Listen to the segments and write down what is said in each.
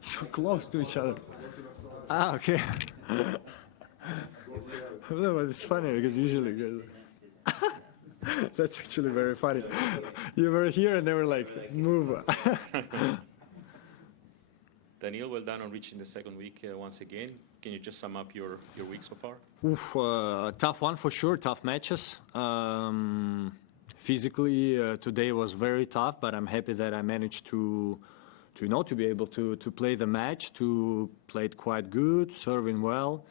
so close to each other. Ah, okay. No, but it's funny because usually that's actually very funny. You were here and they were like, move. Daniil, well done on reaching the second week once again. Can you just sum up your week so far? Oof, tough one for sure, tough matches. Physically, today was very tough, but I'm happy that I managed to be able to play the match, to play it quite good, serving well.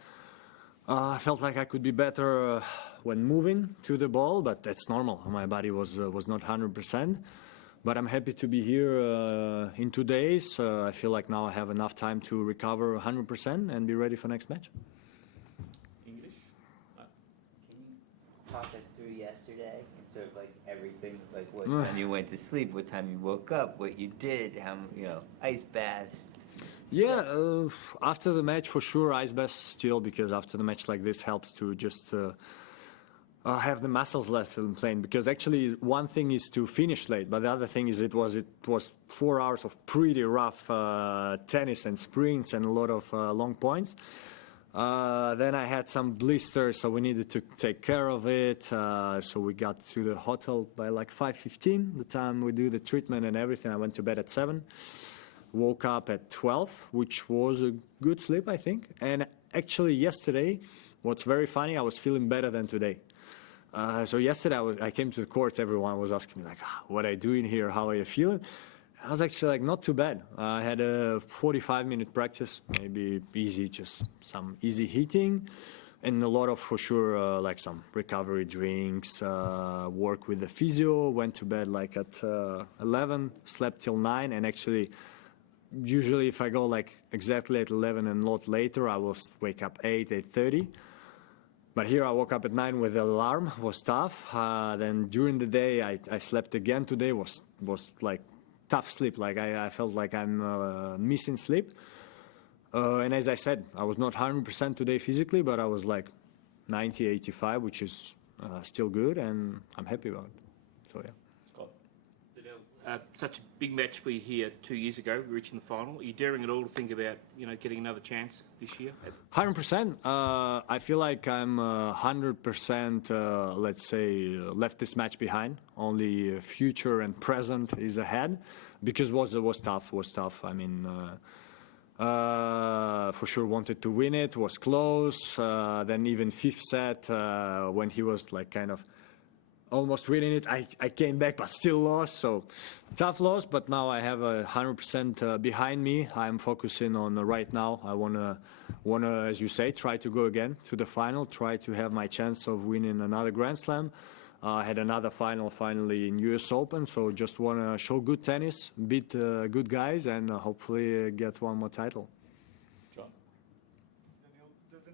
I felt like I could be better when moving to the ball, but that's normal. My body was not 100%. But I'm happy to be here in 2 days. I feel like now I have enough time to recover 100% and be ready for next match. English? Can you talk us through yesterday and sort of like everything, like what time you went to sleep, what time you woke up, what you did, how, ice baths? Yeah, after the match for sure, ice baths still, because after the match like this helps to just have the muscles less inflamed, because actually one thing is to finish late, but the other thing is it was 4 hours of pretty rough tennis and sprints and a lot of long points. Then I had some blisters, so we needed to take care of it. So we got to the hotel by like 5:15, the time we do the treatment and everything. I went to bed at 7, woke up at 12, which was a good sleep, I think. And actually yesterday, what's very funny, I was feeling better than today. So yesterday I came to the courts, everyone was asking me like, what are you doing here, how are you feeling? I was actually like, not too bad. I had a 45-minute practice, maybe easy, just some easy hitting, and a lot of, for sure, like some recovery drinks, work with the physio, went to bed like at 11, slept till 9, and actually, usually if I go like exactly at 11 and not later, I will wake up 8:30. But here I woke up at 9 with the alarm, was tough. Then during the day I slept again today, was like tough sleep, like I felt like I'm missing sleep. And as I said, I was not 100% today physically, but I was like 90, 85, which is still good, and I'm happy about it. So yeah. Such a big match for you here 2 years ago, reaching the final. Are you daring at all to think about, getting another chance this year? 100%. I feel like I'm 100%, let's say, left this match behind. Only future and present is ahead, because was tough. I mean, for sure wanted to win it, was close. Then even fifth set, when he was like kind of almost winning it, I came back but still lost, so tough loss, but now I have 100% behind me. I'm focusing on right now. I wanna, as you say, try to go again to the final, try to have my chance of winning another Grand Slam. I had another final finally in US Open, so just wanna show good tennis, beat good guys, and hopefully get one more title.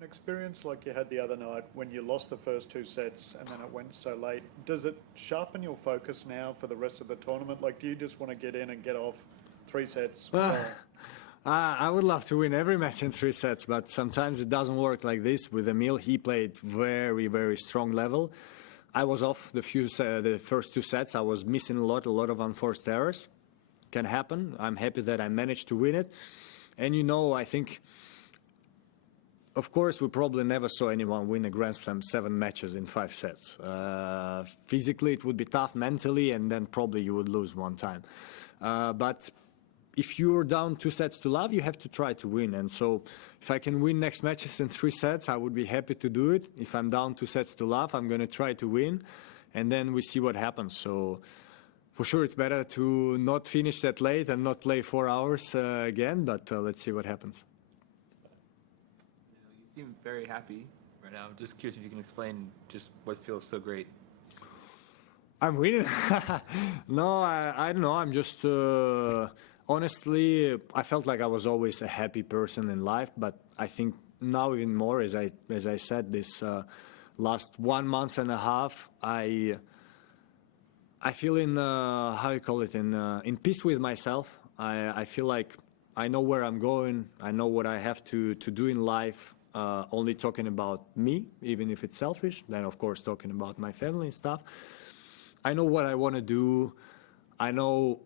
Experience like you had the other night when you lost the first 2 sets and then it went so late, does it sharpen your focus now for the rest of the tournament? Like, do you just want to get in and get off 3 sets? I would love to win every match in 3 sets, but sometimes it doesn't work like this. With Emil, he played very, very strong level. I was off the first 2 sets. I was missing a lot of unforced errors. Can happen. I'm happy that I managed to win it. And I think, of course, we probably never saw anyone win a Grand Slam 7 matches in 5 sets. Physically, it would be tough, mentally, and then probably you would lose one time. But if you're down 2 sets to love, you have to try to win. And so if I can win next matches in 3 sets, I would be happy to do it. If I'm down 2 sets to love, I'm going to try to win. And then we see what happens. So for sure, it's better to not finish that late and not play 4 hours again. But let's see what happens. You seem very happy right now. I'm just curious if you can explain just what feels so great. I'm winning. No, I don't know. I'm just, honestly, I felt like I was always a happy person in life, but I think now even more, as I said, this last 1 month and a half, I feel in, how you call it, in peace with myself. I feel like I know where I'm going. I know what I have to do in life. Only talking about me, even if it's selfish, then of course talking about my family and stuff. I know what I want to do. I know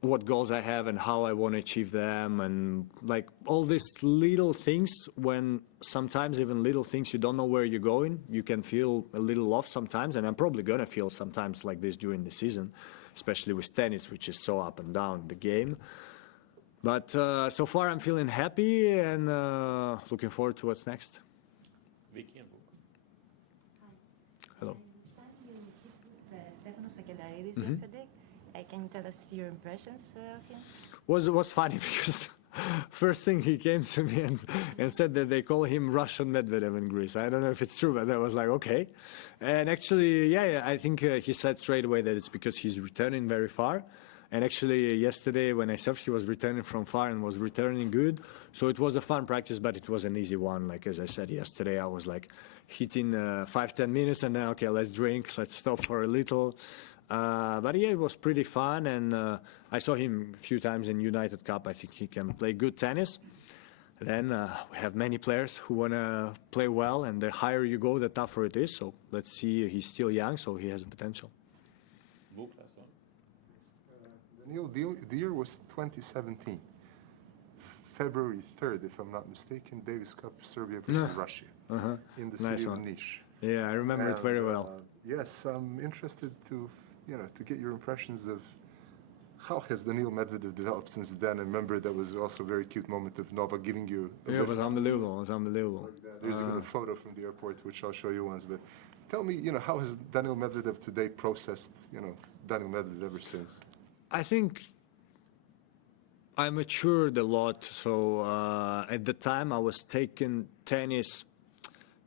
what goals I have and how I want to achieve them, and like all these little things. When sometimes even little things you don't know where you're going, you can feel a little off sometimes, and I'm probably gonna feel sometimes like this during the season, especially with tennis, which is so up and down the game. But so far I'm feeling happy and looking forward to what's next. Vicky and Luke. Hello. Stefanos Sakellarides yesterday. Can you tell us your impressions of him? Was funny because first thing he came to me and said that they call him Russian Medvedev in Greece. I don't know if it's true, but I was like, okay. And actually, yeah, I think he said straight away that it's because he's returning very far. And actually, yesterday when I served, he was returning from far and was returning good. So it was a fun practice, but it was an easy one. Like as I said yesterday, I was like hitting 5-10 minutes, and then okay, let's drink, let's stop for a little. But yeah, it was pretty fun, and I saw him a few times in United Cup. I think he can play good tennis. Then we have many players who want to play well, and the higher you go, the tougher it is. So let's see, he's still young, so he has potential. Luke, last one. Daniil, the year was 2017. February 3rd, if I'm not mistaken, Davis Cup, Serbia versus Russia, in the Nice city one. of Niš. Yeah, I remember it very well. Yes, I'm interested to get your impressions of how has Daniil Medvedev developed since then. I remember that was also a very cute moment of Novak giving you a Yeah, it was lift unbelievable. It was unbelievable. like that. There's even a photo from the airport, which I'll show you once. But tell me, how has Daniil Medvedev today processed, Daniil Medvedev ever since? I think I matured a lot. So at the time, I was taking tennis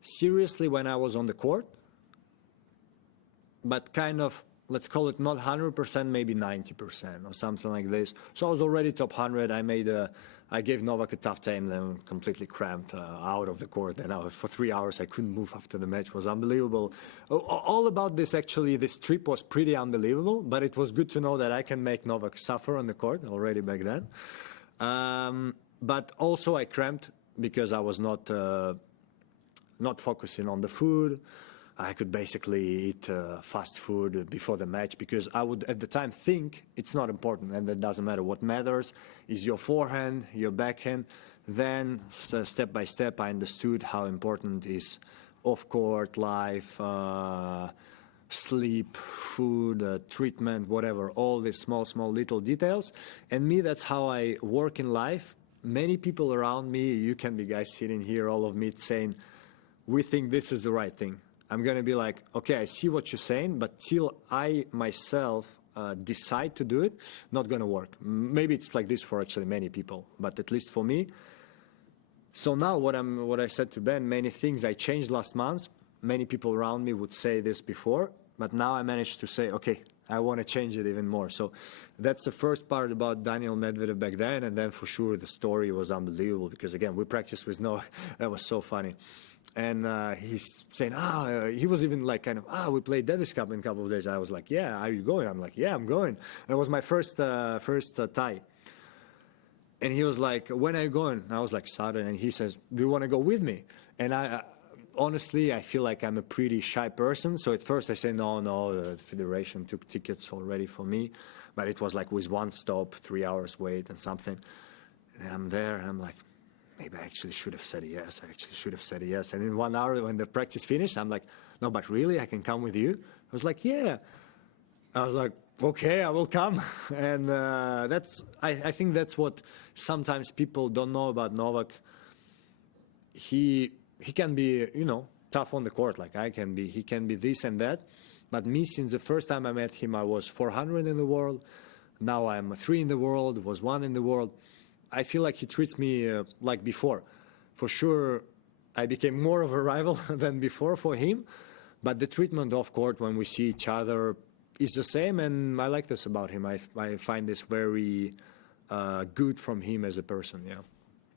seriously when I was on the court, but kind of, let's call it not 100%, maybe 90% or something like this. So I was already top 100. I gave Novak a tough time, then completely cramped out of the court. And for 3 hours, I couldn't move after the match. It was unbelievable. All about this, actually, this trip was pretty unbelievable, but it was good to know that I can make Novak suffer on the court already back then. But also I cramped because I was not focusing on the food. I could basically eat fast food before the match because I would at the time think it's not important and it doesn't matter. What matters is your forehand, your backhand. Then step by step I understood how important is off-court life, sleep, food, treatment, whatever, all these small little details. And me, that's how I work in life. Many people around me, you can be guys sitting here, all of me saying, we think this is the right thing. I'm going to be like, okay, I see what you're saying, but till I myself decide to do it, not going to work. Maybe it's like this for actually many people, but at least for me. So now what I said to Ben, many things I changed last month. Many people around me would say this before, but now I managed to say, okay, I want to change it even more. So that's the first part about Daniil Medvedev back then, and then for sure the story was unbelievable because again, we practiced with Novak. That was so funny. And he's saying, he was even like kind of, we played Davis Cup in a couple of days. I was like, yeah, are you going? I'm like, yeah, I'm going. That was my first tie. And he was like, when are you going? I was like, Saturday. And he says, do you want to go with me? And honestly, I feel like I'm a pretty shy person. So at first I said, no, the federation took tickets already for me. But it was like with one stop, 3 hours wait and something. And I'm there and I'm like, maybe I actually should have said yes. And in 1 hour when the practice finished, I'm like, no, but really, I can come with you? I was like, yeah. I was like, okay, I will come. And I think that's what sometimes people don't know about Novak. He can be, tough on the court like I can be. He can be this and that. But me, since the first time I met him, I was 400 in the world. Now I'm 3 in the world, was 1 in the world. I feel like he treats me like before. For sure, I became more of a rival than before for him. But the treatment off court when we see each other is the same, and I like this about him. I find this very good from him as a person, yeah.